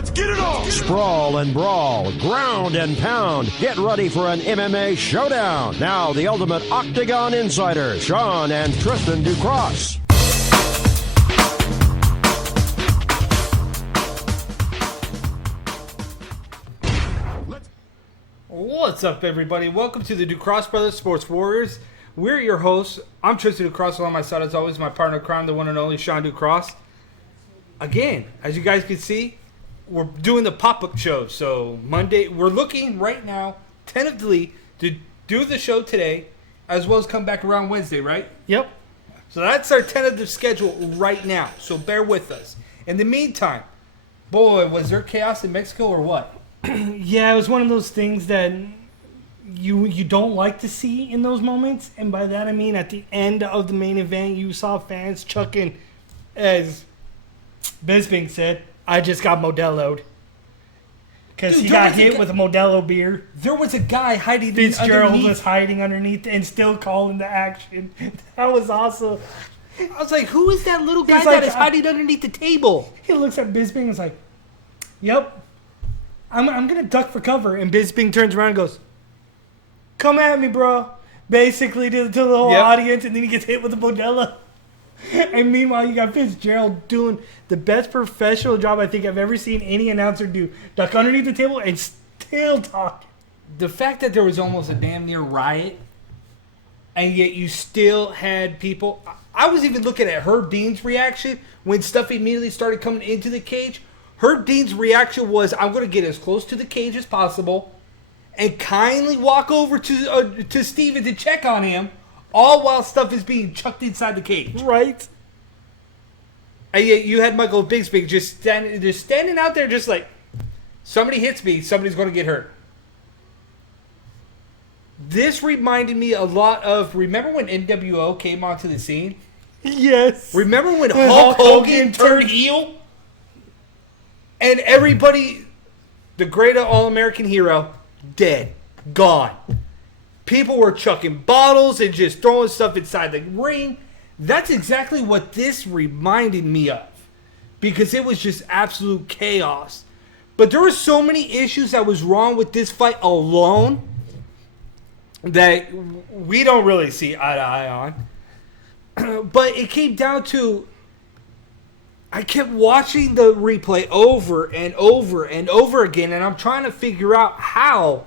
Let's get it on! Sprawl and brawl, ground and pound. Get ready for an MMA showdown. Now, the ultimate Octagon Insider, Shawn and Tristan Ducross. What's up, everybody? Welcome to the Ducross Brothers Sports Warriors. We're your hosts. I'm Tristan Ducross. Along my side, as always, my partner in crime, the one and only Shawn Ducross. Again, as you guys can see, we're doing the pop-up show. So Monday, we're looking right now, tentatively, to do the show today, as well as come back around Wednesday, right? Yep. So that's our tentative schedule right now. So bear with us. In the meantime, boy, was there chaos in Mexico or what? Yeah, it was one of those things that you don't like to see in those moments. And by that I mean at the end of the main event, you saw fans chucking, as Bisping said, I just got Modelo'd. Because he got hit with a Modelo beer. There was a guy hiding Fitzgerald underneath. was hiding underneath and still calling the action. That was awesome. I was like, who is that little guy He's that like, is hiding underneath the table? He looks at Bisping and is like, yep. I'm going to duck for cover. And Bisping turns around and goes, come at me, bro. Basically to the whole audience. And then he gets hit with a Modelo. And meanwhile, you got Fitzgerald doing the best professional job I think I've ever seen any announcer do. Duck underneath the table and still talk. The fact that there was almost a damn near riot, and yet you still had people. I was even looking at Herb Dean's reaction when stuff immediately started coming into the cage. Herb Dean's reaction was, I'm going to get as close to the cage as possible and kindly walk over to Steven to check on him, all while stuff is being chucked inside the cage. Right. And yet you had Michael Bisping just standing out there just like, somebody hits me, somebody's going to get hurt. This reminded me a lot of, remember when NWO came onto the scene? Yes. Remember when Hulk Hogan turned heel? And everybody, the great All-American hero, dead, gone. People were chucking bottles and just throwing stuff inside the ring. That's exactly what this reminded me of. Because it was just absolute chaos. But there were so many issues that was wrong with this fight alone that we don't really see eye to eye on. But it came down to, I kept watching the replay over and over and over again, and I'm trying to figure out how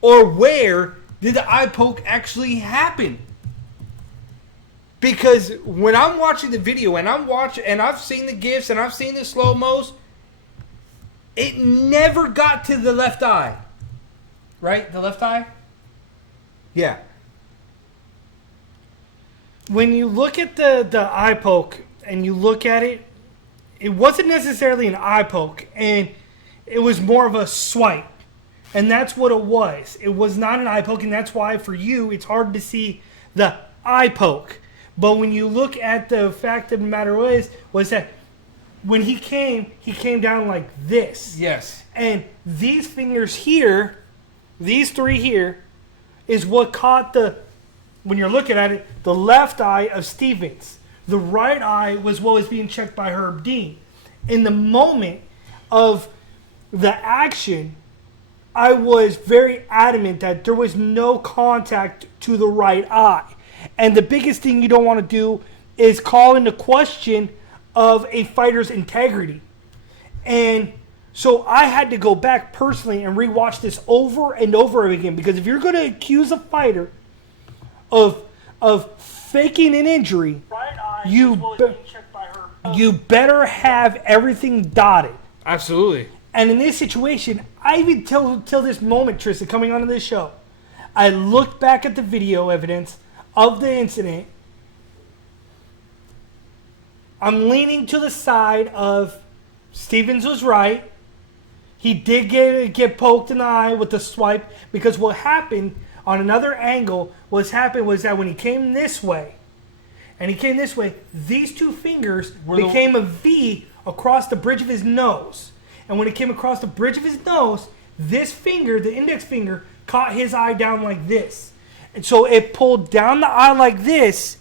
or where did the eye poke actually happen. Because when I'm watching the video and I've seen the GIFs and I've seen the slow-mos, it never got to the left eye. Right? The left eye? Yeah. When you look at the eye poke and you look at it, it wasn't necessarily an eye poke, and it was more of a swipe. And that's what it was. It was not an eye poke, and that's why for you it's hard to see the eye poke. But when you look at the fact of the matter was that when he came down like this. Yes. And these fingers here, these three here, is what caught when you're looking at it, the left eye of Stevens. The right eye was what was being checked by Herb Dean. In the moment of the action, I was very adamant that there was no contact to the right eye. And the biggest thing you don't want to do is call into question of a fighter's integrity. And so I had to go back personally and rewatch this over and over again. Because if you're going to accuse a fighter of faking an injury, you better have everything dotted. Absolutely. And in this situation, I even till this moment, Tristan, coming onto this show, I looked back at the video evidence of the incident. I'm leaning to the side of Stevens was right. He did get poked in the eye with the swipe, because what happened on another angle was that when he came this way, these two fingers became a V across the bridge of his nose. And when it came across the bridge of his nose, this finger, the index finger, caught his eye down like this. And so it pulled down the eye like this.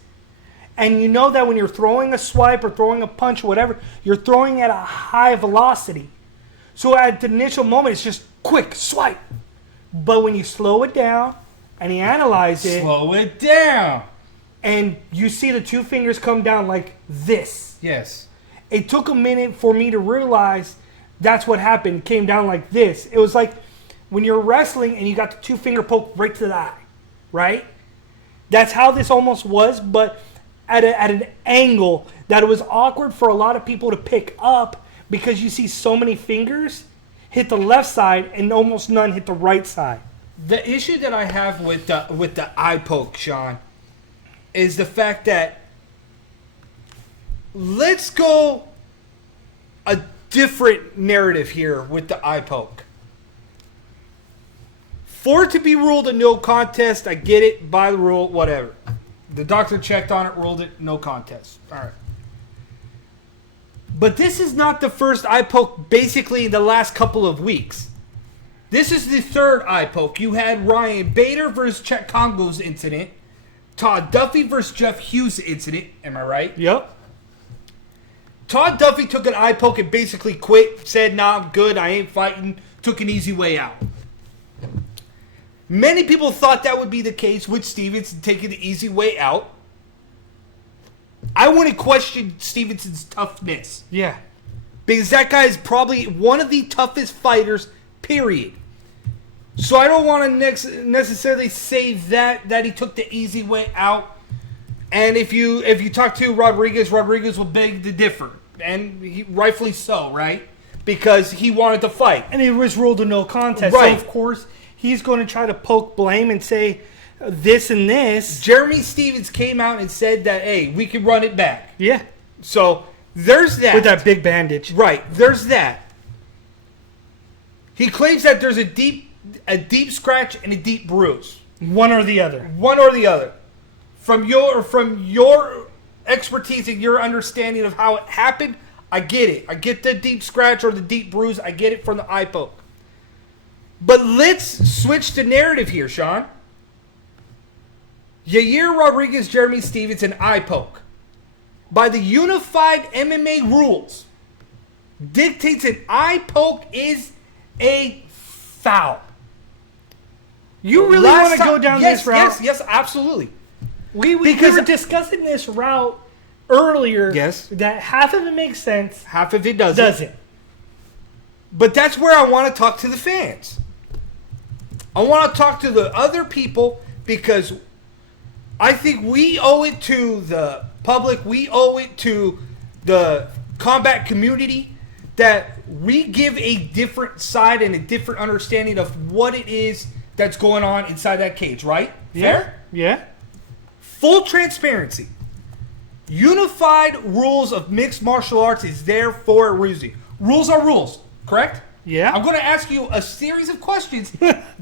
And you know that when you're throwing a swipe or throwing a punch or whatever, you're throwing at a high velocity. So at the initial moment, it's just quick swipe. But when you slow it down and you analyze it, Slow it down. and you see the two fingers come down like this. Yes. It took a minute for me to realize that's what happened. It came down like this. It was like when you're wrestling and you got the two finger poke right to the eye, right? That's how this almost was, but at an angle that it was awkward for a lot of people to pick up because you see so many fingers hit the left side and almost none hit the right side. The issue that I have with the eye poke, Shawn, is the fact that let's go a different narrative here with the eye poke. For it to be ruled a no contest, I get it, by the rule, whatever. The doctor checked on it, ruled it no contest. All right. But this is not the first eye poke basically in the last couple of weeks. This is the third eye poke. You had Ryan Bader versus Chet Congo's incident. Todd Duffy versus Jeff Hughes incident. Am I right? Yep. Todd Duffy took an eye poke and basically quit. Said, nah, I'm good. I ain't fighting. Took an easy way out. Many people thought that would be the case with Stevenson taking the easy way out. I wouldn't question Stevenson's toughness. Yeah. Because that guy is probably one of the toughest fighters, period. So I don't want to necessarily say that he took the easy way out. And if you talk to Rodriguez will beg to differ. And rightfully so, right? Because he wanted to fight. And it was ruled a no contest. Right. So, of course, he's going to try to poke blame and say this and this. Jeremy Stevens came out and said that, hey, we can run it back. Yeah. So there's that. With that big bandage. Right, there's that. He claims that there's a deep scratch and a deep bruise. One or the other. One or the other. From your expertise and your understanding of how it happened, I get it. I get the deep scratch or the deep bruise. I get it from the eye poke. But let's switch the narrative here, Shawn. Yair Rodriguez, Jeremy Stevens, and eye poke. By the unified MMA rules, dictates an eye poke is a foul. You really want to go down this route? Yes, absolutely. We were discussing this route earlier. Yes. That half of it makes sense. Half of it doesn't. But that's where I want to talk to the fans. I want to talk to the other people because I think we owe it to the public, we owe it to the combat community that we give a different side and a different understanding of what it is that's going on inside that cage, right? Fair? Yeah. Full transparency. Unified rules of mixed martial arts is there for a reason. Rules are rules, correct? Yeah. I'm going to ask you a series of questions,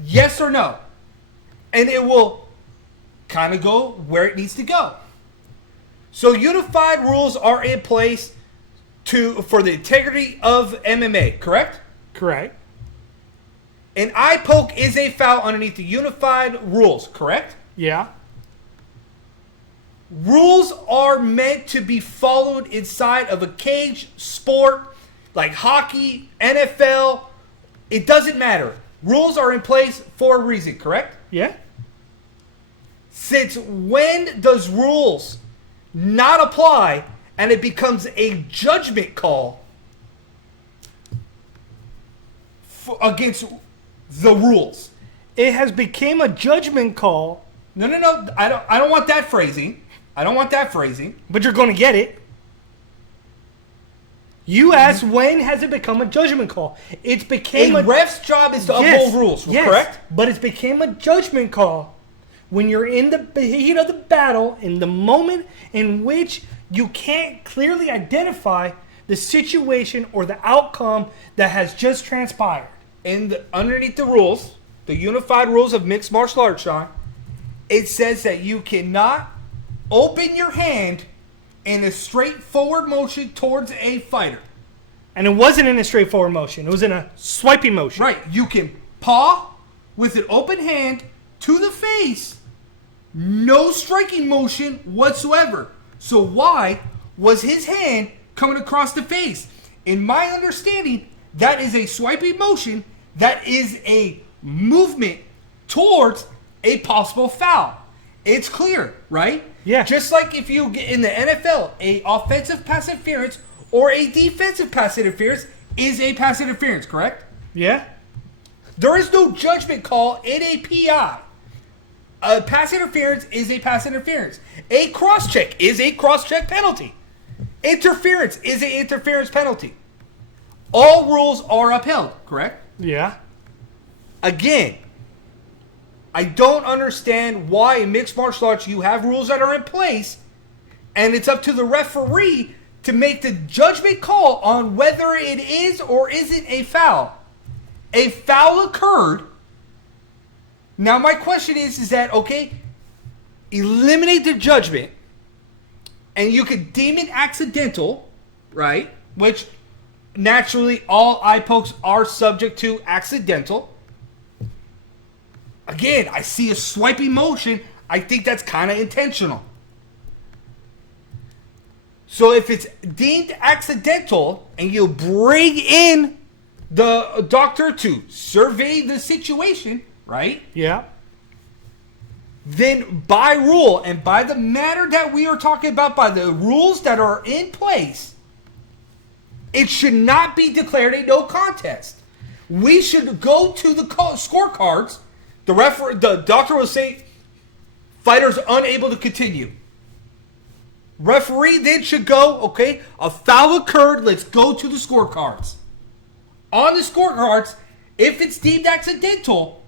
yes or no. And it will kind of go where it needs to go. So unified rules are in place for the integrity of MMA, correct? Correct. An eye poke is a foul underneath the unified rules, correct? Yeah. Rules are meant to be followed inside of a cage sport like hockey, NFL. It doesn't matter. Rules are in place for a reason, correct? Yeah. Since when does rules not apply and it becomes a judgment call against the rules? It has become a judgment call. No. I don't want that phrasing. I don't want that phrasing. But you're going to get it. You asked when has it become a judgment call? It's became a ref's job is to uphold rules, correct? But it's became a judgment call when you're in the heat of the battle, in the moment in which you can't clearly identify the situation or the outcome that has just transpired. And underneath the rules, the unified rules of mixed martial arts, Shawn, it says that you cannot open your hand in a straightforward motion towards a fighter. And it wasn't in a straightforward motion. It was in a swiping motion. Right. You can paw with an open hand to the face. No striking motion whatsoever. So why was his hand coming across the face? In my understanding, That is a swiping motion. That is a movement towards a possible foul. It's clear, right? Yeah. Just like if you get in the NFL, a offensive pass interference or a defensive pass interference is a pass interference, correct? Yeah. There is no judgment call in a PI. A pass interference is a pass interference. A cross-check is a cross-check penalty. Interference is an interference penalty. All rules are upheld, correct? Yeah. Again, I don't understand why in mixed martial arts you have rules that are in place and it's up to the referee to make the judgment call on whether it is or isn't a foul. A foul occurred. Now my question is that, okay, eliminate the judgment and you could deem it accidental, right? Which naturally all eye pokes are subject to accidental. Again, I see a swiping motion. I think that's kind of intentional. So if it's deemed accidental and you bring in the doctor to survey the situation, right? Yeah. Then by rule and by the matter that we are talking about, by the rules that are in place, it should not be declared a no contest. We should go to the scorecards. The doctor will say, fighter's unable to continue. Referee then should go, okay, a foul occurred, let's go to the scorecards. On the scorecards, if it's deemed accidental,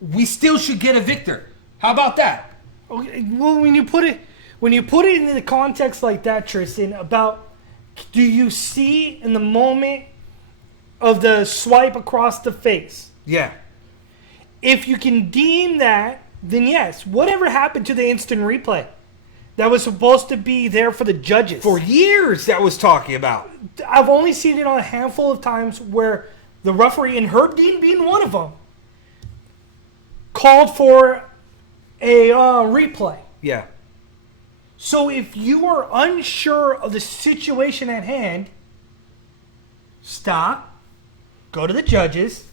we still should get a victor. How about that? Okay, well, when you put it in the context like that, Tristan, about do you see in the moment of the swipe across the face? Yeah. If you can deem that, then yes. Whatever happened to the instant replay that was supposed to be there for the judges? For years that was talking about. I've only seen it on a handful of times where the referee, and Herb Dean being one of them, called for a replay. Yeah. So if you are unsure of the situation at hand, stop, go to the judges,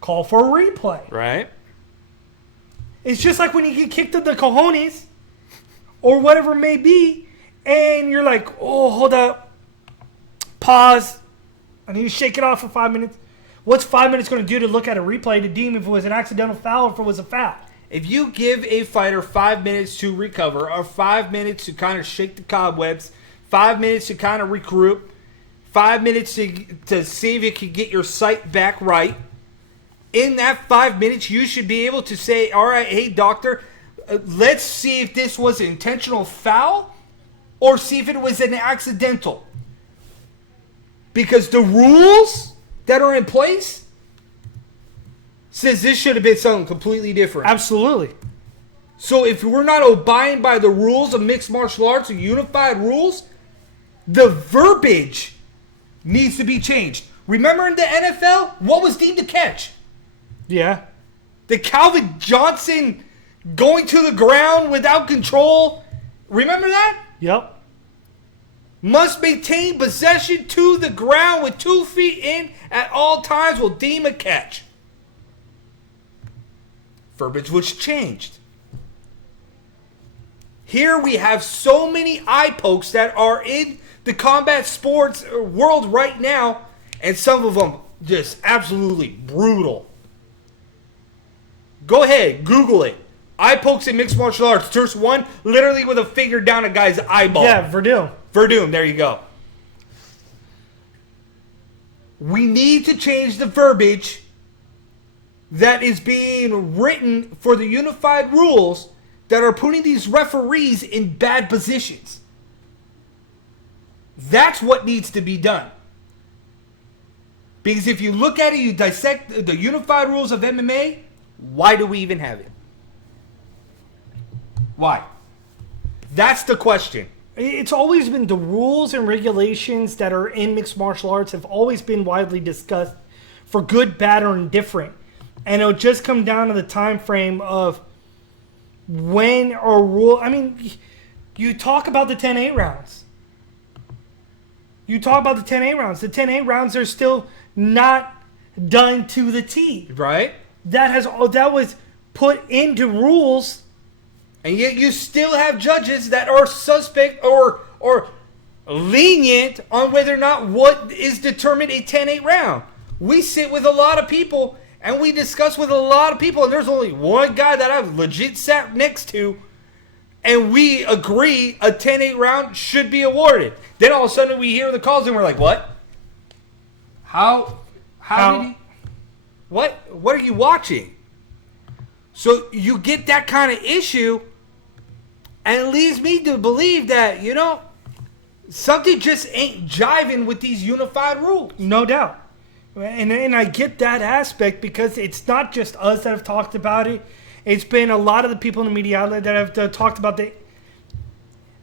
call for a replay. Right. It's just like when you get kicked in the cojones or whatever it may be, and you're like, oh, hold up, pause, I need to shake it off for 5 minutes. What's 5 minutes going to do to look at a replay to deem if it was an accidental foul or if it was a foul? If you give a fighter 5 minutes to recover, or 5 minutes to kind of shake the cobwebs, 5 minutes to kind of regroup, 5 minutes to see if you can get your sight back right, in that 5 minutes you should be able to say, all right, hey doctor, let's see if this was an intentional foul or see if it was an accidental. Because the rules that are in place says this should have been something completely different. Absolutely. So if we're not abiding by the rules of mixed martial arts or unified rules, the verbiage needs to be changed. Remember in the NFL, what was deemed a catch? Yeah. The Calvin Johnson going to the ground without control. Remember that? Yep. Must maintain possession to the ground with 2 feet in at all times will deem a catch. Verbiage was changed. Here we have so many eye pokes that are in the combat sports world right now, and some of them just absolutely brutal. Go ahead, Google it. Eye pokes in mixed martial arts. There's one literally with a finger down a guy's eyeball. Yeah, Verdun. Verdun, there you go. We need to change the verbiage that is being written for the unified rules that are putting these referees in bad positions. That's what needs to be done. Because if you look at it, you dissect the unified rules of MMA, why do we even have it? Why? That's the question. It's always been the rules and regulations that are in mixed martial arts have always been widely discussed for good, bad, or indifferent. And it'll just come down to the time frame of when or rule. I mean, you talk about the 10-8 rounds. You talk about the 10-8 rounds. The 10-8 rounds are still not done to the T. Right? That was put into rules. And yet you still have judges that are suspect or lenient on whether or not what is determined a 10-8 round. We sit with a lot of people and we discuss with a lot of people, and there's only one guy that I've legit sat next to, and we agree a 10-8 round should be awarded. Then all of a sudden we hear the calls and we're like, what? How did he? What are you watching? So you get that kind of issue, and it leads me to believe that, something just ain't jiving with these unified rules. No doubt. And I get that aspect because it's not just us that have talked about it. It's been a lot of the people in the media outlet that have talked about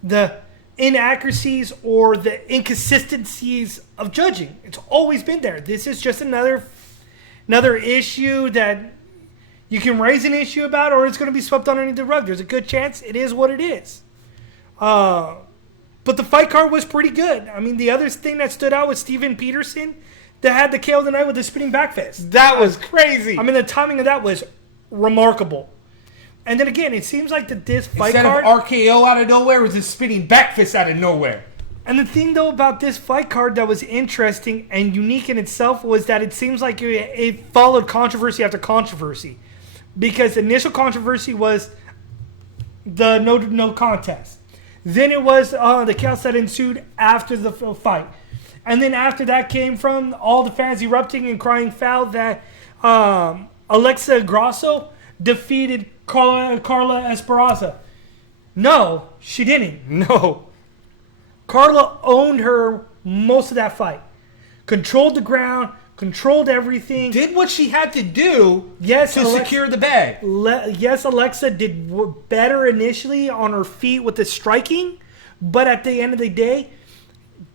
the inaccuracies or the inconsistencies of judging. It's always been there. This is just another issue that you can raise an issue about, or it's going to be swept underneath the rug. There's a good chance it is what it is. But the fight card was pretty good. I mean, the other thing that stood out was Steven Peterson that had the KO of the night with the spinning back fist. That was crazy. I mean, the timing of that was remarkable. And then again, it seems like that this fight card... Instead of RKO out of nowhere, it was a spinning back fist out of nowhere. And the thing, though, about this fight card that was interesting and unique in itself was that it seems like it followed controversy after controversy. Because the initial controversy was the no contest. Then it was the chaos that ensued after the fight. And then after that came from all the fans erupting and crying foul that Alexa Grasso defeated Carla Esperanza. No, she didn't. No. Carla owned her most of that fight. Controlled the ground, controlled everything. Did what she had to do to secure the bag. Yes, Alexa did better initially on her feet with the striking, but at the end of the day,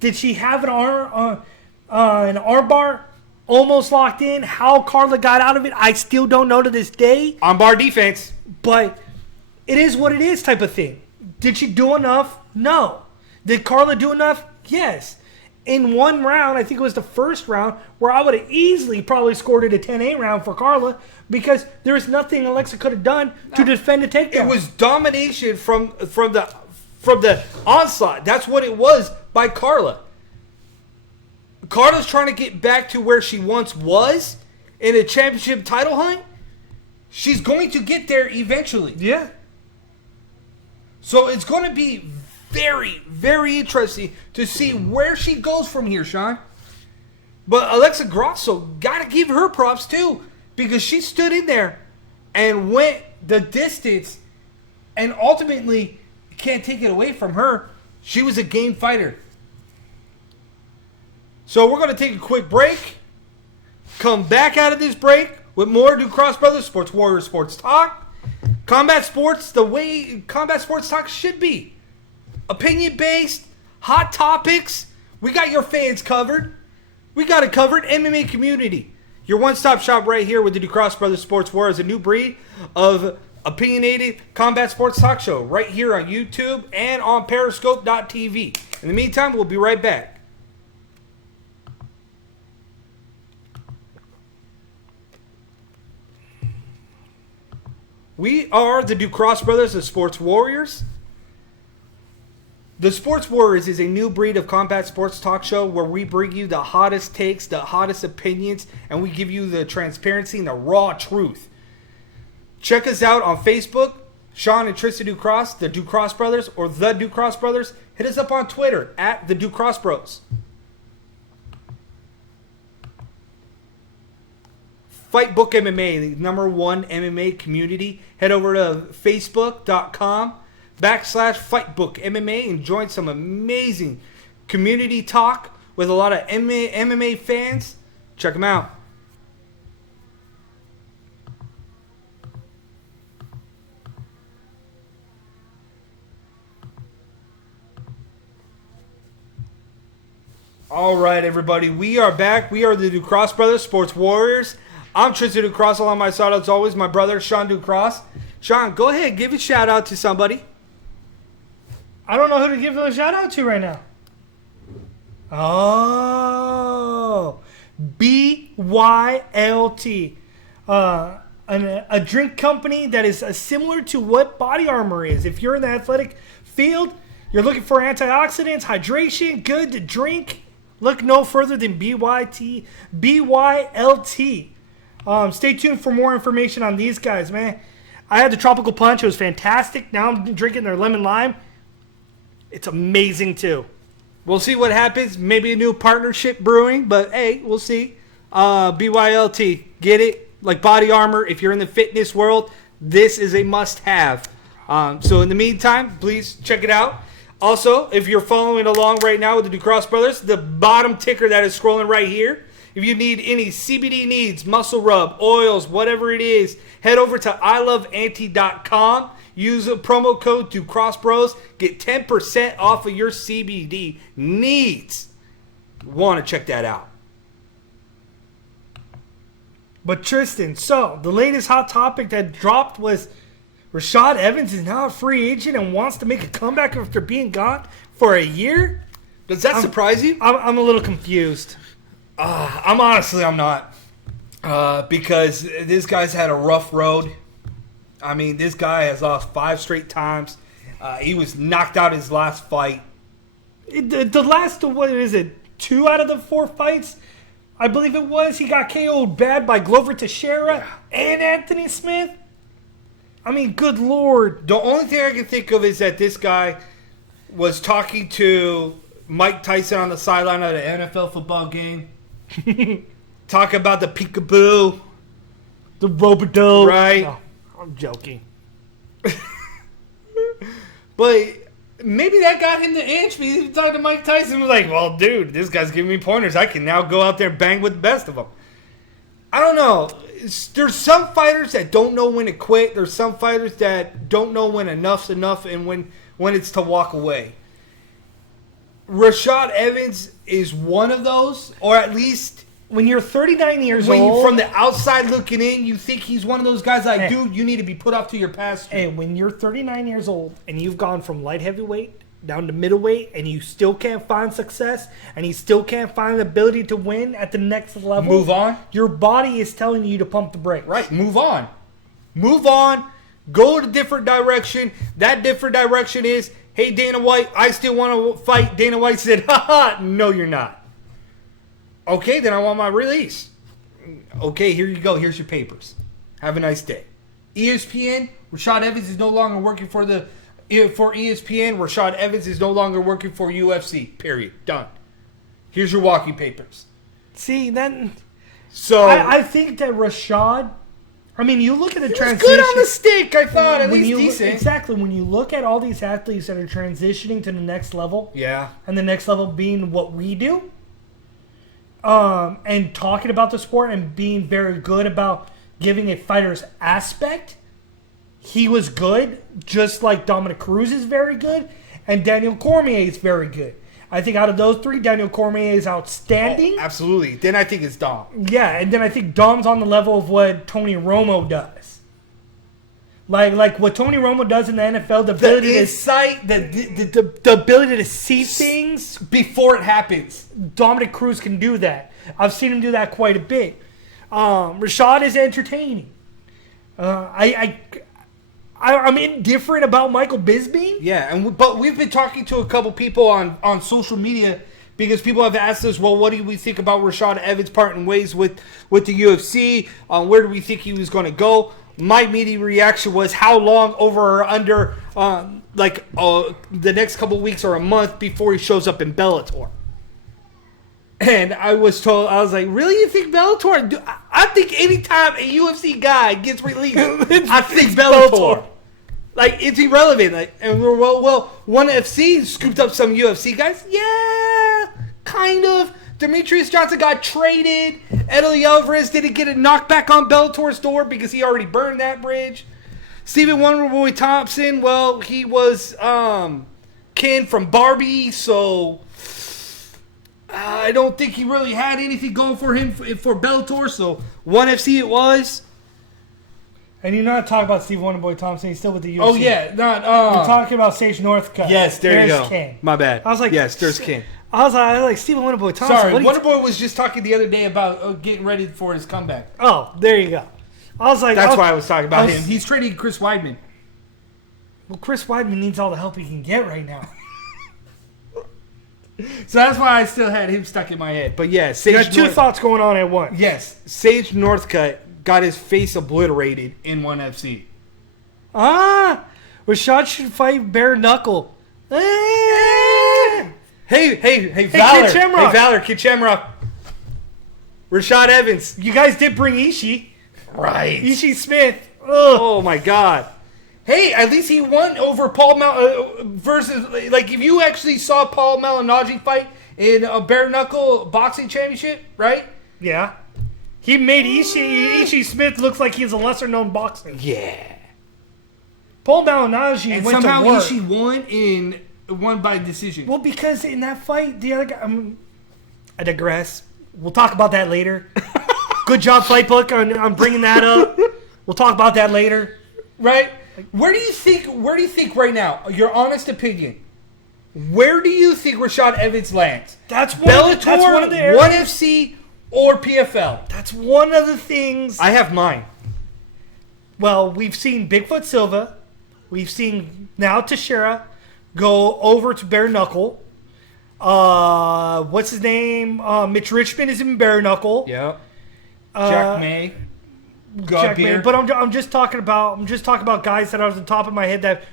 did she have an arm bar almost locked in? How Carla got out of it, I still don't know to this day. Armbar defense. But it is what it is type of thing. Did she do enough? No. Did Carla do enough? Yes. In one round, I think it was the first round, where I would have easily probably scored it a 10-8 round for Carla because there was nothing Alexa could have done to defend a takedown. It was domination from the onslaught. That's what it was by Carla. Carla's trying to get back to where she once was in a championship title hunt. She's going to get there eventually. Yeah. So it's going to be very, very interesting to see where she goes from here, Shawn. But Alexa Grasso, got to give her props too, because she stood in there and went the distance, and ultimately, you can't take it away from her. She was a game fighter. So we're going to take a quick break, come back out of this break with more Ducross Brothers Sports Warrior Sports Talk. Combat sports, the way combat sports talk should be. Opinion-based, hot topics. We got your fans covered. We got it covered. MMA community. Your one-stop shop right here with the Ducross Brothers Sports Warriors, a new breed of opinionated combat sports talk show right here on YouTube and on Periscope.tv. In the meantime, we'll be right back. We are the Ducross Brothers of Sports Warriors. The Sports Warriors is a new breed of combat sports talk show where we bring you the hottest takes, the hottest opinions, and we give you the transparency and the raw truth. Check us out on Facebook, Shawn and Tristan Ducross, the Ducross Brothers, or the Ducross Brothers. Hit us up on Twitter at the Ducross Bros. Fight Book MMA, the #1 MMA community. Head over to facebook.com/FightBookMMA and join some amazing community talk with a lot of MMA fans. Check them out. All right, everybody. We are back. We are the Ducross Brothers Sports Warriors. I'm Tristan Ducross. Along my side, as always, my brother, Shawn Ducross. Shawn, go ahead. Give a shout out to somebody. I don't know who to give a shout out to right now. Oh, BYLT. A drink company that is similar to what Body Armor is. If you're in the athletic field, you're looking for antioxidants, hydration, good to drink, look no further than BYLT. Stay tuned for more information on these guys, man. I had the Tropical Punch. It was fantastic. Now I'm drinking their Lemon Lime. It's amazing, too. We'll see what happens. Maybe a new partnership brewing, but hey, we'll see. BYLT, get it? Like Body Armor, if you're in the fitness world, this is a must-have. So in the meantime, please check it out. Also, if you're following along right now with the Ducross Brothers, the bottom ticker that is scrolling right here, if you need any CBD needs, muscle rub, oils, whatever it is, head over to iloveanti.com. Use a promo code DucrossBros. Get 10% off of your CBD needs. Want to check that out. But Tristan, so the latest hot topic that dropped was Rashad Evans is now a free agent and wants to make a comeback after being gone for a year? Does that surprise you? I'm a little confused. I'm not. Because this guy's had a rough road. I mean, this guy has lost 5 straight times. He was knocked out his last fight. The last, what is it, 2 out of the 4 fights? I believe it was. He got KO'd bad by Glover Teixeira and Anthony Smith. I mean, good Lord. The only thing I can think of is that this guy was talking to Mike Tyson on the sideline of the NFL football game. Talk about the peekaboo. The Robidoux. Right. No, I'm joking. But maybe that got him the itch. He talked to Mike Tyson. Was like, well, dude, this guy's giving me pointers. I can now go out there and bang with the best of them. I don't know. There's some fighters that don't know when to quit. There's some fighters that don't know when enough's enough and when it's to walk away. Rashad Evans is one of those, or at least when you're 39 years old, from the outside looking in, you think he's one of those guys like, dude, you need to be put off to your pasture. Hey, when you're 39 years old and you've gone from light heavyweight down to middleweight and you still can't find success and you still can't find the ability to win at the next level, move on. Your body is telling you to pump the brakes. Right, move on. Move on. Go in a different direction. That different direction is, hey, Dana White, I still want to fight. Dana White said, haha, no, you're not. Okay, then I want my release. Okay, here you go. Here's your papers. Have a nice day. ESPN, Rashad Evans is no longer working for ESPN. Rashad Evans is no longer working for UFC. Period. Done. Here's your walking papers. See, then... So I think that Rashad... I mean, you look at the transition... good on the stick, I thought. At least decent. Exactly. When you look at all these athletes that are transitioning to the next level... Yeah. And the next level being what we do... and talking about the sport and being very good about giving a fighter's aspect, he was good, just like Dominic Cruz is very good, and Daniel Cormier is very good. I think out of those 3, Daniel Cormier is outstanding. Oh, absolutely. Then I think it's Dom. Yeah, and then I think Dom's on the level of what Tony Romo does. Like what Tony Romo does in the NFL, the ability to insight, the ability to see things before it happens. Dominic Cruz can do that. I've seen him do that quite a bit. Rashad is entertaining. I'm indifferent about Michael Bisping. Yeah, but we've been talking to a couple people on social media because people have asked us, well, what do we think about Rashad Evans parting ways with the UFC? Where do we think he was going to go? My immediate reaction was how long over or under the next couple weeks or a month before he shows up in Bellator. And I was told, I was like, really? You think Bellator? I think anytime a UFC guy gets released, I think Bellator. Like, it's irrelevant. Like, and we're, well, ONE FC scooped up some UFC guys. Yeah, kind of. Demetrius Johnson got traded. Eddie Alvarez didn't get a knockback on Bellator's door because he already burned that bridge. Stephen Wonderboy Thompson, well, he was kin from Barbie, so I don't think he really had anything going for him for Bellator, so ONE FC it was. And you're not talking about Steve Wonderboy Thompson. He's still with the UFC. Oh, yeah. You're talking about Sage Northcutt. Yes, there you go. King. My bad. I was like, yes, there's King. I was like Stephen Wonderboy Thompson. Sorry, what are you Wonderboy was just talking the other day about getting ready for his comeback. Oh, there you go. I was like, That's why I was talking about I was- him. He's training Chris Weidman. well, Chris Weidman needs all the help he can get right now. So that's why I still had him stuck in my head. But yeah, You Sage got two thoughts going on at once. Yes, Sage Northcutt got his face obliterated in ONE FC. Rashad should fight bare knuckle. Hey, Valor. Kid Shamrock. Hey, Valor, Kid Shamrock. Rashad Evans. You guys did bring Ishii. Right. Ishii Smith. Ugh. Oh, my God. Hey, at least he won over Paul versus... Like, if you actually saw Paul Malignaggi fight in a bare-knuckle boxing championship, right? Yeah. He made Ishii Smith look like he's a lesser-known boxer. Yeah. Paul Malignaggi And went somehow to work. Ishii won by decision. Well, because in that fight, the other guy... I digress. We'll talk about that later. Good job, Fight Book, on bringing that up. We'll talk about that later. Right? Where do you think right now, your honest opinion, where do you think Rashad Evans lands? That's one Bellator, of the areas. ONE FC, or PFL? That's one of the things. I have mine. Well, we've seen Bigfoot Silva. We've seen now Teixeira go over to bare knuckle. What's his name? Mitch Richmond is in bare knuckle. Yep. Jack May. Jack May. But I'm just talking about guys that are on the top of my head that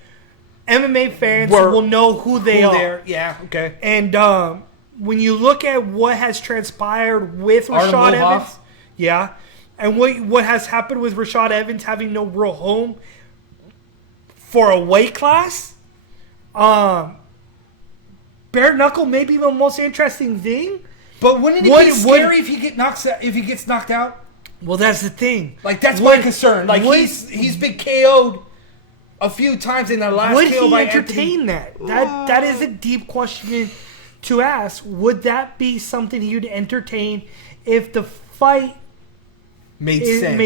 MMA fans will know who they are. Yeah. Okay. And when you look at what has transpired with Artem Rashad Lobov. Evans, yeah, and what has happened with Rashad Evans having no real home for a weight class, bare knuckle may be the most interesting thing. But wouldn't it be scary if he gets knocked out? Well, that's the thing. Like that's my concern. Like he's been KO'd a few times in the last would KO he by entertain Anthony. that is a deep question to ask. Would that be something you'd entertain if the fight made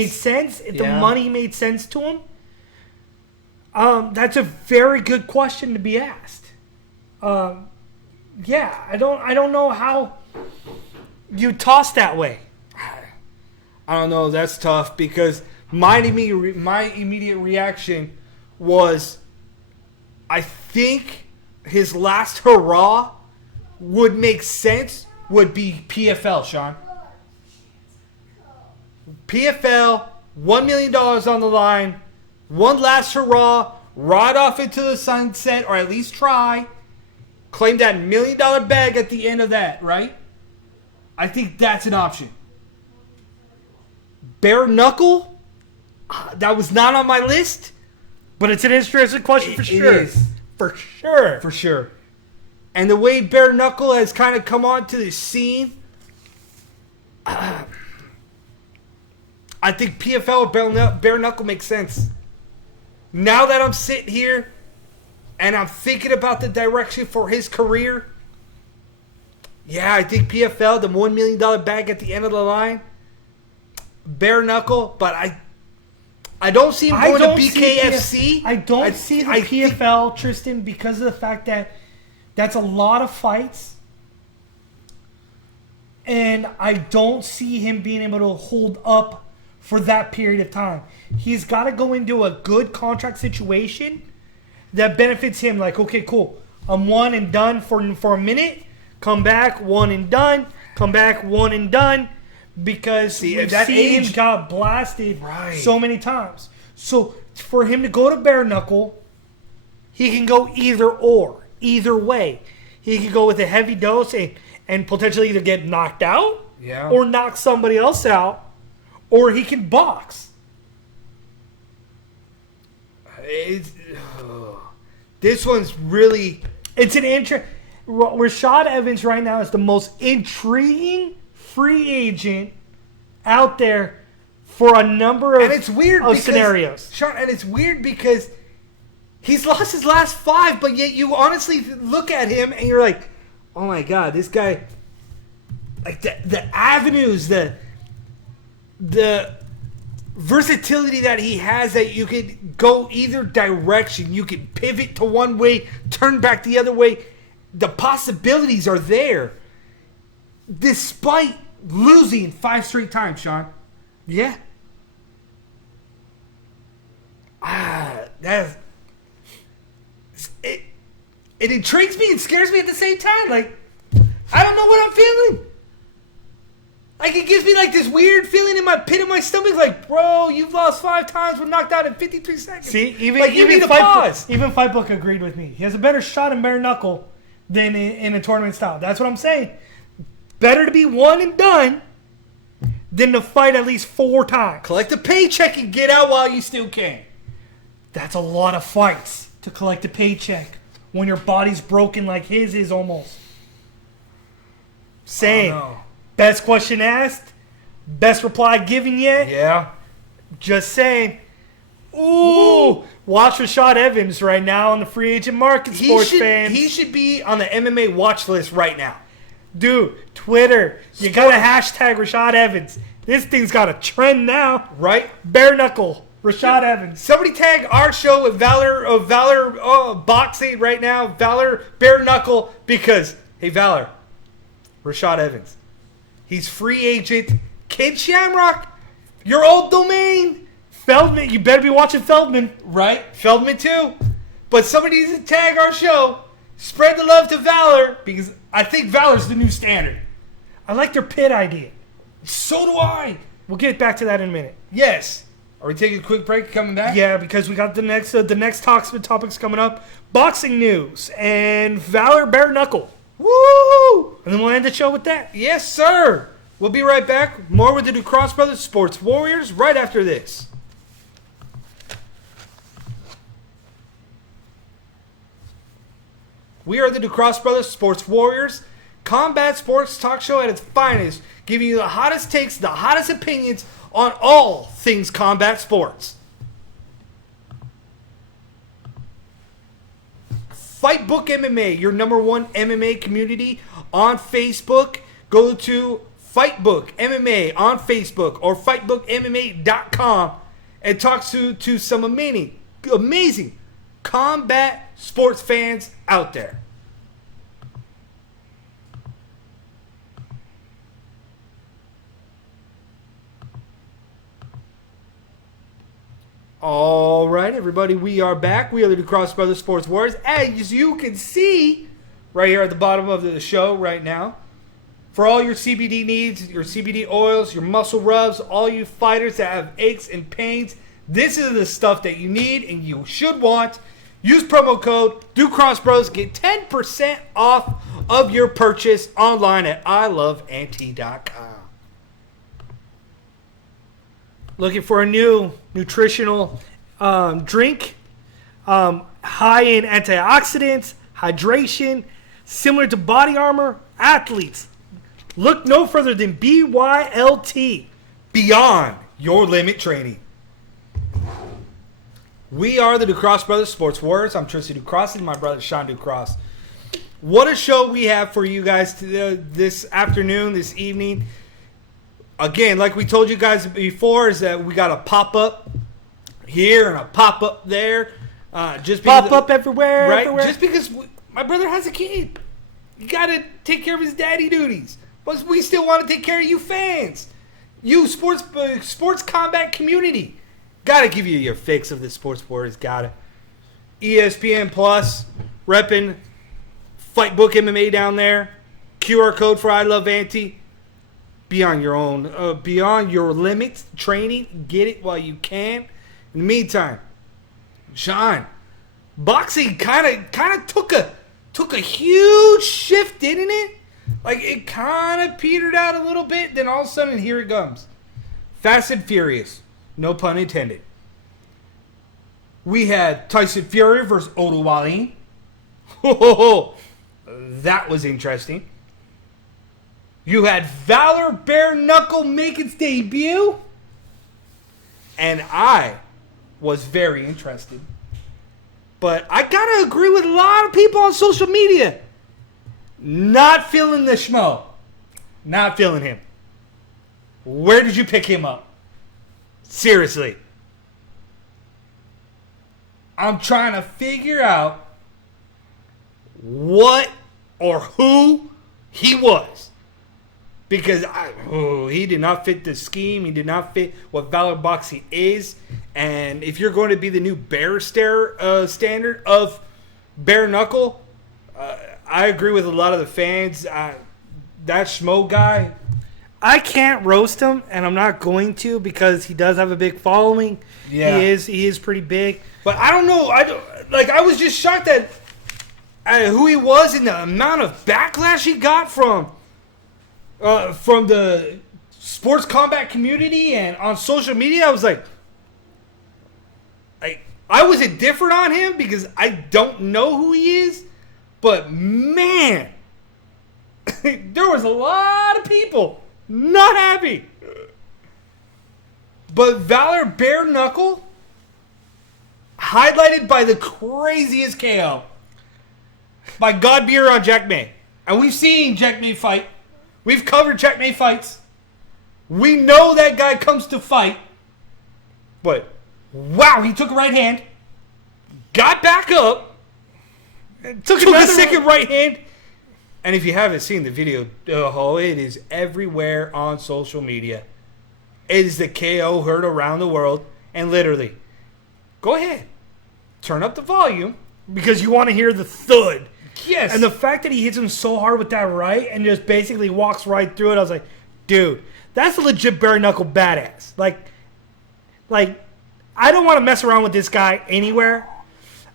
sense? If the money made sense to him? That's a very good question to be asked. Yeah, I don't know how you toss that way. I don't know. That's tough because my immediate reaction was, I think his last hurrah would make sense. Would be PFL, Shawn. PFL, $1 million on the line, one last hurrah, ride off into the sunset, or at least try. Claim that $1 million bag at the end of that, right? I think that's an option. Bare knuckle? That was not on my list. But it's an interesting question for sure. It is. For sure. For sure. And the way bare knuckle has kind of come onto the scene, I think PFL or bare knuckle makes sense. Now that I'm sitting here and I'm thinking about the direction for his career, yeah, I think PFL, the $1 million bag at the end of the line, bare knuckle, but I don't see him going to BKFC. I don't see the PFL, Tristan, because of the fact that that's a lot of fights. And I don't see him being able to hold up for that period of time. He's got to go into a good contract situation that benefits him. Like, okay, cool. I'm one and done for a minute. Come back, one and done. Come back, one and done. Because we've seen him got blasted so many times. So for him to go to bare knuckle, he can go either way. He can go with a heavy dose and potentially either get knocked out or knock somebody else out, or he can box. This one's really... It's an Rashad Evans right now is the most intriguing free agent out there for a number of, and it's weird because, scenarios. Shawn, and it's weird because he's lost his last 5, but yet you honestly look at him and you're like, oh my God, this guy, like the avenues, the versatility that he has, that you could go either direction. You could pivot to one way, turn back the other way, The possibilities are there. Despite losing 5 straight times, Shawn. Yeah. That's... It intrigues me and scares me at the same time. Like, I don't know what I'm feeling. Like, it gives me like this weird feeling in my pit of my stomach. Like, bro, you've lost 5 times. We're knocked out in 53 seconds. See, even Fight Book agreed with me. He has a better shot in bare knuckle than in a tournament style. That's what I'm saying. Better to be one and done than to fight at least 4 times. Collect a paycheck and get out while you still can. That's a lot of fights to collect a paycheck when your body's broken like his is almost. Same. Oh, no. Best question asked. Best reply given yet. Yeah. Just saying. Ooh. Watch Rashad Evans right now on the free agent market, sports fans. He should be on the MMA watch list right now. Dude, Twitter. You gotta hashtag Rashad Evans. This thing's got a trend now. Right? Bare knuckle. Rashad Evans. Somebody tag our show with Valor boxing right now. Valor bare knuckle because, hey, Valor, Rashad Evans. He's free agent. Kid Shamrock, your old domain. Feldman, you better be watching Feldman. Right? Feldman too. But somebody needs to tag our show. Spread the love to Valor because I think Valor's the new standard. I like their pit idea. So do I. We'll get back to that in a minute. Yes. Are we taking a quick break coming back? Yeah, because we got the next topics coming up. Boxing news and Valor bare knuckle. Woo! And then we'll end the show with that. Yes, sir. We'll be right back. More with the Ducross Brothers Sports Warriors right after this. We are the Ducross Brothers Sports Warriors, combat sports talk show at its finest, giving you the hottest takes, the hottest opinions on all things combat sports. Fight Book MMA, your #1 MMA community on Facebook. Go to Fight Book MMA on Facebook or fightbookmma.com and talk to some amazing combat sports fans out there. All right, everybody, we are back. We are the Ducross Brothers Sports Warriors. As you can see right here at the bottom of the show right now, for all your CBD needs, your CBD oils, your muscle rubs, all you fighters that have aches and pains, this is the stuff that you need and you should want. Use promo code DucrossBros. Get 10% off of your purchase online at iloveanti.com. Looking for a new nutritional drink, high in antioxidants, hydration, similar to Body Armor, athletes. Look no further than BYLT. Beyond your limit training. We are the Ducross Brothers Sports Warriors. I'm Tristan Ducross and my brother Shawn Ducross. What a show we have for you guys this afternoon, this evening. Again, like we told you guys before, is that we got a pop-up here and a pop-up there. Just Pop-up everywhere, right? everywhere. Just because my brother has a kid. You got to take care of his daddy duties. But we still want to take care of you fans. You sports combat community. Got to give you your fix of the Sports Warriors. Got it. ESPN+, repping Fight Book MMA down there. QR code for I Love Anti. Beyond your limits, training, get it while you can. In the meantime, Shawn, boxing kind of took a huge shift, didn't it? Like it kind of petered out a little bit. Then all of a sudden, here it comes, Fast and Furious, no pun intended. We had Tyson Fury versus Odo Wallin. That was interesting. You had Valor bare knuckle make its debut. And I was very interested. But I gotta agree with a lot of people on social media. Not feeling the schmo. Not feeling him. Where did you pick him up? Seriously. I'm trying to figure out what or who he was. Because he did not fit the scheme. He did not fit what Valor Boxing is. And if you're going to be the new bare standard of bare knuckle, I agree with a lot of the fans. That Schmo guy, I can't roast him, and I'm not going to because he does have a big following. Yeah. He is pretty big. but I don't know. I was just shocked at who he was and the amount of backlash he got from the sports combat community and on social media. I was like, I was indifferent on him because I don't know who he is, but man, there was a lot of people not happy. But Valor bare knuckle, highlighted by the craziest KO by Godbeer on Jack May. And we've seen Jack May fight. We've covered Jack May fights. We know that guy comes to fight. But, wow, he took a right hand, got back up, took a second right hand. And if you haven't seen the video, it is everywhere on social media. It is the KO heard around the world. And literally, go ahead, turn up the volume. Because you want to hear the thud. Yes. And the fact that he hits him so hard with that right and just basically walks right through it, I was like, dude, that's a legit bare knuckle badass. Like, I don't want to mess around with this guy anywhere.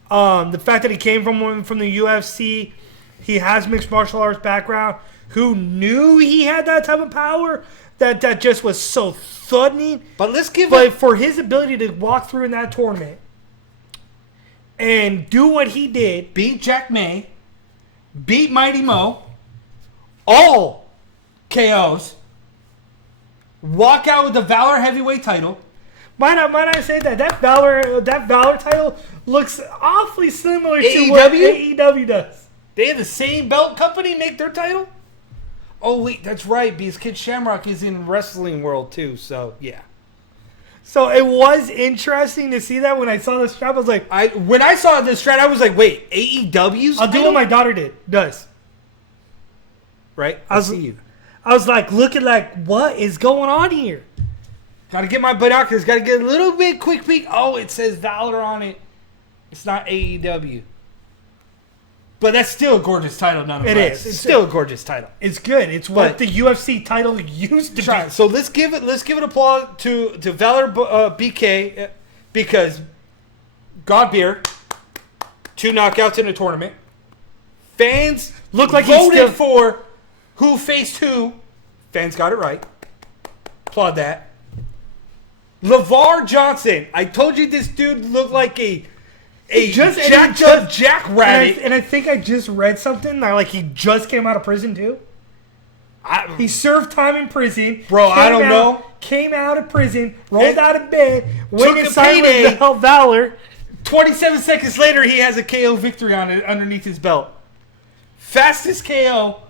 The fact that he came from the UFC, he has mixed martial arts background. Who knew he had that type of power? That just was so thudding. But for his ability to walk through in that tournament and do what he did, beat Jack May, beat Mighty Mo, all KOs, walk out with the Valor heavyweight title. Might I say that Valor title looks awfully similar to AEW? what AEW does. They have the same belt company make their title? Oh, wait, that's right, because Kid Shamrock is in wrestling world, too, so, yeah. So it was interesting to see that when I saw the strap. I was like, when I saw the strat, I was like, wait, AEW's I'll do what my daughter does. Right? I was like, looking like, what is going on here? Gotta get my binoculars, gotta get a little bit quick peek. Oh, it says Valor on it. It's not AEW. But that's still a gorgeous title, nonetheless. It's still a gorgeous title. It's good. It's what the UFC title used to be. So let's give it applause to Valor BK because Godbeer, 2 knockouts in a tournament. Fans look like voted for who faced who. Fans got it right. Applaud that. LeVar Johnson. I told you this dude looked like a jackrabbit. And I think I just read something that like he just came out of prison too. He served time in prison. Bro, I don't know. Came out of prison, rolled out of bed, went inside with the Valor. 27 seconds later, he has a KO victory on it underneath his belt. Fastest KO.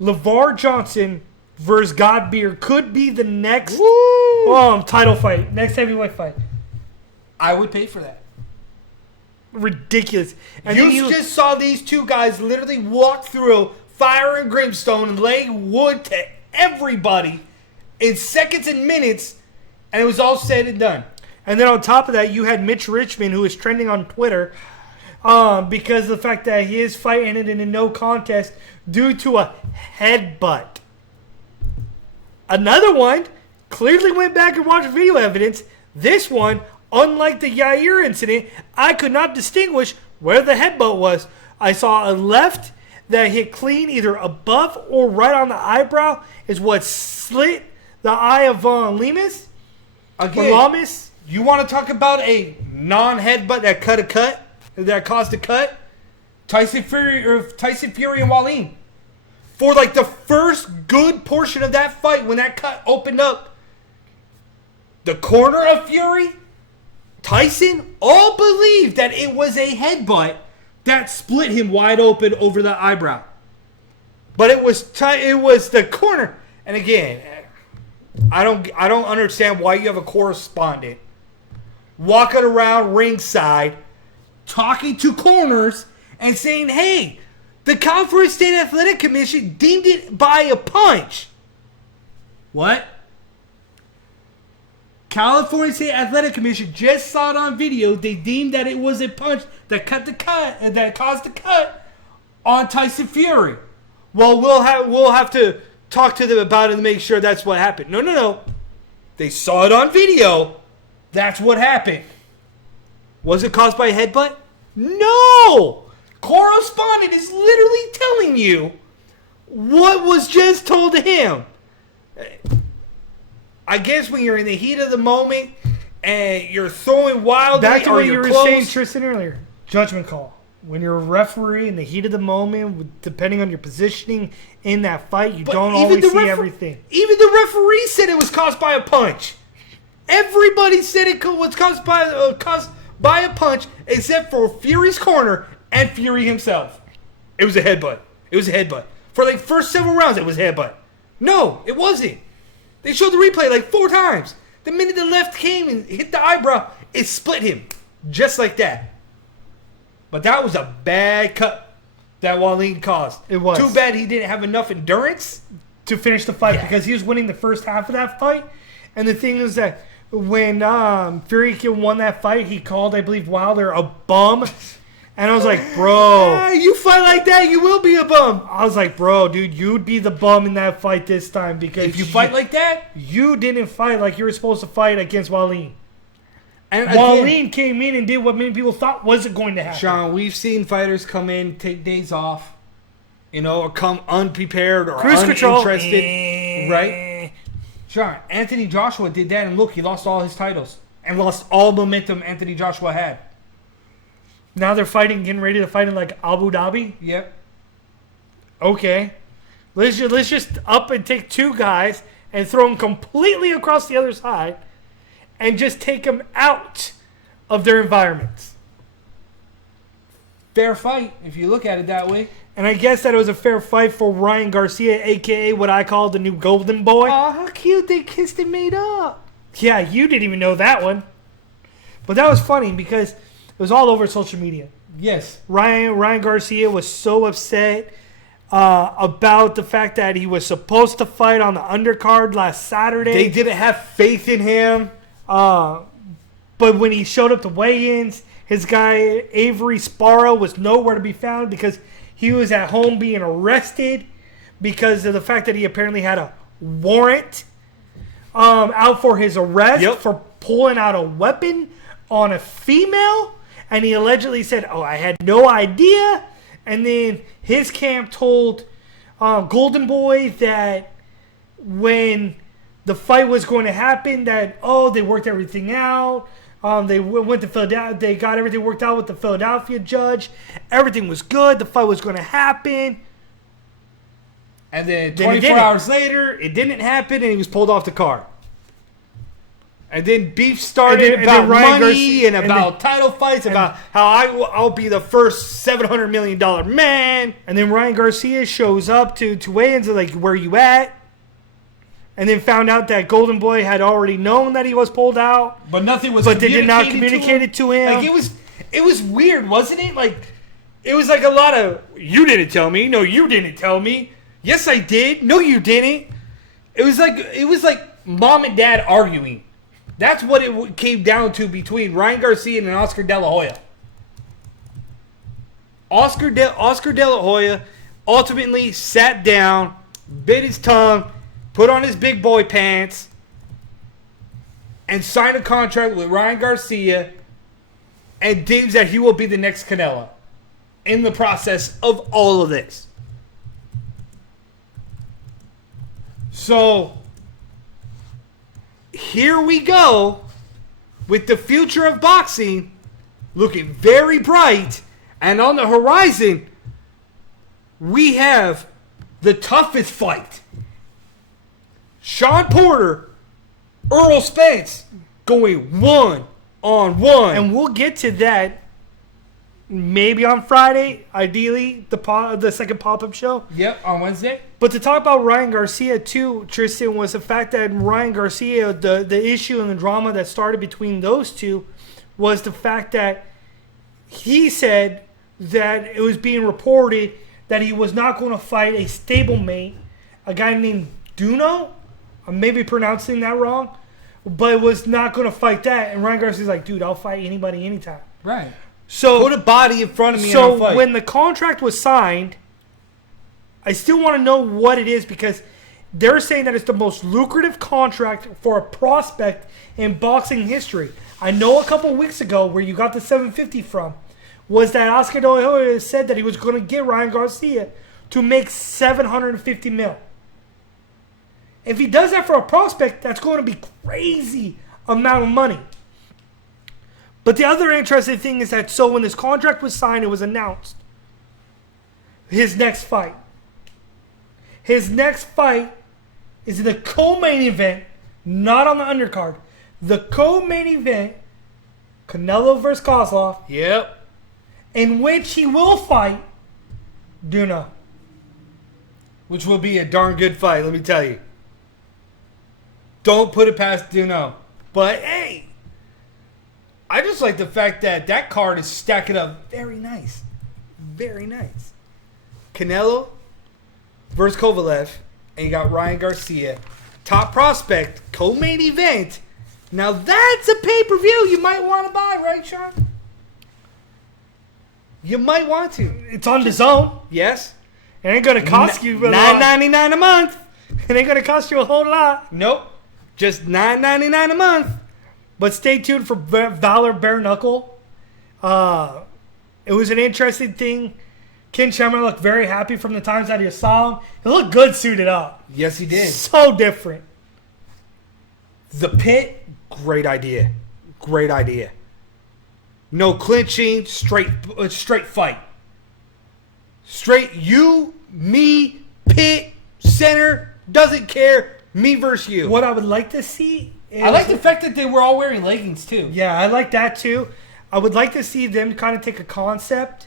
LeVar Johnson versus Godbeer could be the next title fight, next heavyweight fight. I would pay for that. Ridiculous. And you just saw these two guys literally walk through fire and brimstone and lay wood to everybody in seconds and minutes, and it was all said and done. And then on top of that, you had Mitch Richmond, who is trending on Twitter because of the fact that his fight ended in a no contest due to a headbutt. Another one clearly went back and watched video evidence. This one, unlike the Yair incident, I could not distinguish where the headbutt was. I saw a left that hit clean either above or right on the eyebrow is what slit the eye of Lemus. Again, Lamas. You want to talk about a non-headbutt that cut a cut, that caused a cut? Tyson Fury and Wallin. For like the first good portion of that fight, when that cut opened up, the corner of Fury, Tyson, all believed that it was a headbutt that split him wide open over the eyebrow. But it was the corner. And again, I don't understand why you have a correspondent walking around ringside talking to corners and saying, hey, The California State Athletic Commission deemed it by a punch. What? California State Athletic Commission just saw it on video. They deemed that it was a punch that caused the cut on Tyson Fury. Well, we'll have to talk to them about it and make sure that's what happened. No. They saw it on video. That's what happened. Was it caused by a headbutt? No! Correspondent is literally telling you what was just told to him. I guess when you're in the heat of the moment and you're throwing wildly back to or what you you're were close, saying, Tristan, earlier. Judgment call. When you're a referee in the heat of the moment, depending on your positioning in that fight, you don't always see everything. Even the referee said it was caused by a punch. Everybody said it was caused by a punch except for Fury's corner and Fury himself. It was a headbutt. For like first several rounds, it was a headbutt. No, it wasn't. They showed the replay like 4 times. The minute the left came and hit the eyebrow, it split him. Just like that. But that was a bad cut that Wallin caused. It was. Too bad he didn't have enough endurance to finish the fight because he was winning the first half of that fight. And the thing is that when Fury won that fight, he called, I believe, Wilder a bum. And I was like, bro. You fight like that, you will be a bum. I was like, bro, dude, you'd be the bum in that fight this time. Because if you fight like that, you didn't fight like you were supposed to fight against Wallin. And Wallin came in and did what many people thought wasn't going to happen. Shawn, we've seen fighters come in, take days off, or come unprepared or cruise uninterested. Control. Right? Shawn, Anthony Joshua did that, and look, he lost all his titles. And lost all momentum Anthony Joshua had. Now they're getting ready to fight in like Abu Dhabi? Yep. Okay. Let's just up and take 2 guys and throw them completely across the other side and just take them out of their environments. Fair fight, if you look at it that way. And I guess that it was a fair fight for Ryan Garcia, a.k.a. what I call the new golden boy. Oh, how cute. They kissed and made up. Yeah, you didn't even know that one. But that was funny because it was all over social media. Yes. Ryan Garcia was so upset about the fact that he was supposed to fight on the undercard last Saturday. They didn't have faith in him. But when he showed up to weigh-ins, his guy Avery Sparrow was nowhere to be found because he was at home being arrested because of the fact that he apparently had a warrant out for his arrest for pulling out a weapon on a female. And he allegedly said, I had no idea. And then his camp told Golden Boy that when the fight was going to happen, that, they worked everything out. They went to Philadelphia. They got everything worked out with the Philadelphia judge. Everything was good. The fight was going to happen. And then 24 hours later, it didn't happen, and he was pulled off the card. And then beef started about money and about title fights, about how I'll be the first $700 million man. And then Ryan Garcia shows up to weigh-ins and like, where you at? And then found out that Golden Boy had already known that he was pulled out. But nothing was But they did not communicate it to him. Like it was weird, wasn't it? Like it was like a lot of, you didn't tell me. No, you didn't tell me. Yes, I did. No, you didn't. It was like mom and dad arguing. That's what it came down to between Ryan Garcia and Oscar De La Hoya. Oscar De La Hoya ultimately sat down, bit his tongue, put on his big boy pants, and signed a contract with Ryan Garcia and deems that he will be the next Canelo in the process of all of this. So here we go with the future of boxing looking very bright, and on the horizon we have the toughest fight. Shawn Porter, Errol Spence going 1-on-1. And we'll get to that maybe on Friday, ideally, the second pop-up show. Yep, on Wednesday. But to talk about Ryan Garcia, too, Tristan, was the fact that Ryan Garcia, the issue and the drama that started between those two was the fact that he said that it was being reported that he was not going to fight a stablemate, a guy named Duno. I may be pronouncing that wrong, but was not going to fight that. And Ryan Garcia's like, dude, I'll fight anybody anytime. Right. So put a body in front of me and So I'll fight. when the contract was signed, I still want to know what it is because they're saying that it's the most lucrative contract for a prospect in boxing history. I know a couple weeks ago where you got the 750 from was that Oscar De La Hoya said that he was going to get Ryan Garcia to make $750 million. If he does that for a prospect, that's going to be crazy amount of money. But the other interesting thing is that so when this contract was signed, it was announced his next fight. His next fight is in the co-main event, not on the undercard. The co-main event, Canelo versus Kozlov, Yep. in which he will fight Duno. Which will be a darn good fight, let me tell you. Don't put it past Duno. But hey, I just like the fact that that card is stacking up very nice. Very nice. Canelo versus Kovalev. And you got Ryan Garcia. Top prospect. Co-main event. Now that's a pay-per-view you might want to buy, right, Shawn? You might want to. It's on the zone. Yes? It ain't going to cost you $9.99 a month. It ain't going to cost you a whole lot. Nope. Just $9.99 a month. But stay tuned for Valor Bare Knuckle. It was an interesting thing. Ken Shamrock looked very happy from the times that you saw him. He looked good suited up. Yes, he did. So different. The pit, great idea. Great idea. No clinching, straight fight. Straight you, me, pit, center, doesn't care, me versus you. What I would like to see is... I like the fact that they were all wearing leggings too. Yeah, I like that too. I would like to see them kind of take a concept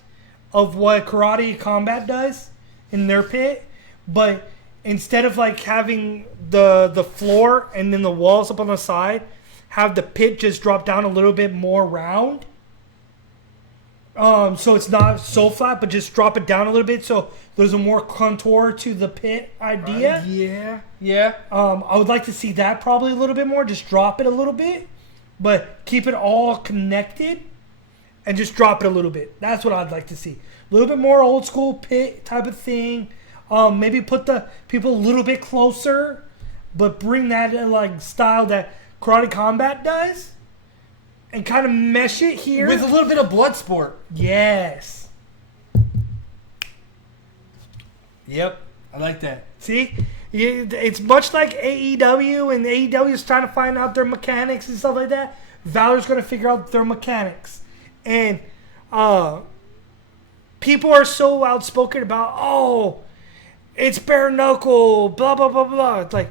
of what Karate Combat does in their pit, but instead of like having the floor and then the walls up on the side, have the pit just drop down a little bit more round. So it's not so flat, but just drop it down a little bit so there's a more contour to the pit idea. Yeah. I would like to see that probably a little bit more. Just drop it a little bit, but keep it all connected and just drop it a little bit. That's what I'd like to see. A little bit more old school pit type of thing. Maybe put the people a little bit closer, but bring that like style that Karate Combat does. And kind of mesh it here. With a little bit of blood sport. Yes. Yep. I like that. See? It's much like AEW, and AEW is trying to find out their mechanics and stuff like that. Valor's going to figure out their mechanics. And people are so outspoken about, oh, it's bare knuckle, blah, blah, blah, blah. It's like,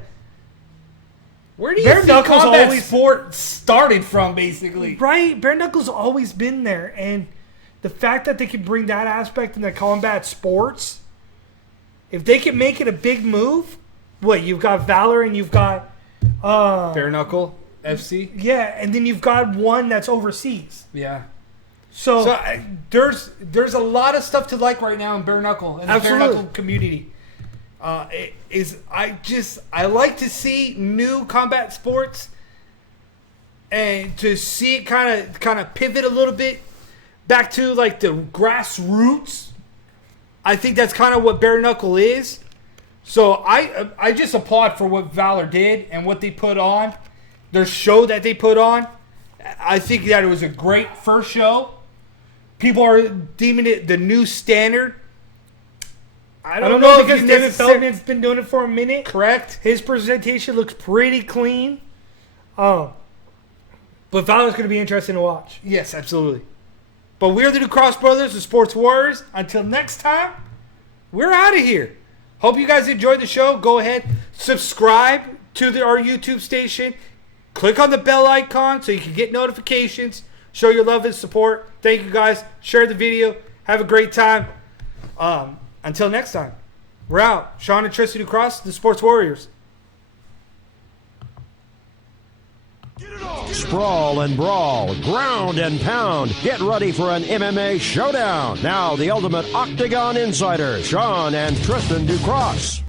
where do you Bare think knuckles combat always- sport started from, basically? right? Bare knuckle's always been there. And the fact that they can bring that aspect into combat sports, if they can make it a big move, what, you've got Valor and you've got... Bare knuckle, FC? yeah, and then you've got one that's overseas. Yeah. So There's a lot of stuff to like right now in bare knuckle and the bare Absolutely. knuckle community. I like to see new combat sports and to see it kind of pivot a little bit back to like the grassroots. I think that's kind of what bare knuckle is. So I just applaud for what Valor did and what they put on, their show that they put on. I think that it was a great first show. People are deeming it the new standard. I don't know because if David Feldman's been doing it for a minute. correct. His presentation looks pretty clean. But Valor's going to be interesting to watch. Yes, absolutely. But we're the New Cross Brothers, the Sports Warriors. Until next time, we're out of here. Hope you guys enjoyed the show. Go ahead, subscribe to our YouTube station. Click on the bell icon so you can get notifications. Show your love and support. Thank you guys. Share the video. Have a great time. Until next time, we're out. Shawn and Tristan New Cross, the Sports Warriors. Get it on! Sprawl and brawl, ground and pound. Get ready for an MMA showdown. Now, the ultimate Octagon Insider, Shawn and Tristan Ducross.